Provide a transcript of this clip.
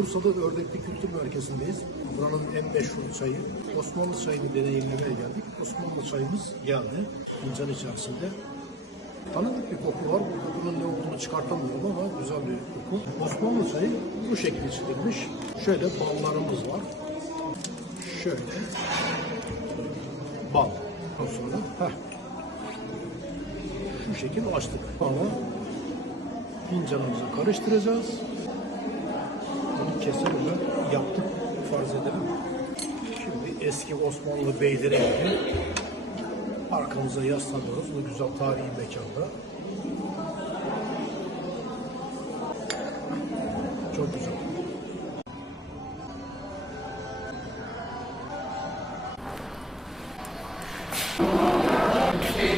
Bursa'da Ördekli Kültür Merkezi'ndeyiz. Buranın en meşhur çayı. Osmanlı çayını deneyimlemeye geldik. Osmanlı çayımız geldi. Fincan içerisinde. Tanıdık bir koku var. Burada bunun ne olduğunu çıkartamıyorum ama güzel bir koku. Osmanlı çayı bu şekilde içilmiş. Şöyle ballarımız var. Şöyle bal. Sonra heh. şu şekil açtık. Sonra fincanımıza karıştıracağız kesin bunu yaptık farz edelim. Şimdi eski Osmanlı beyleri gibi arkamıza yaslanıyoruz bu güzel tarihi mekanda. Çok güzel. Okay.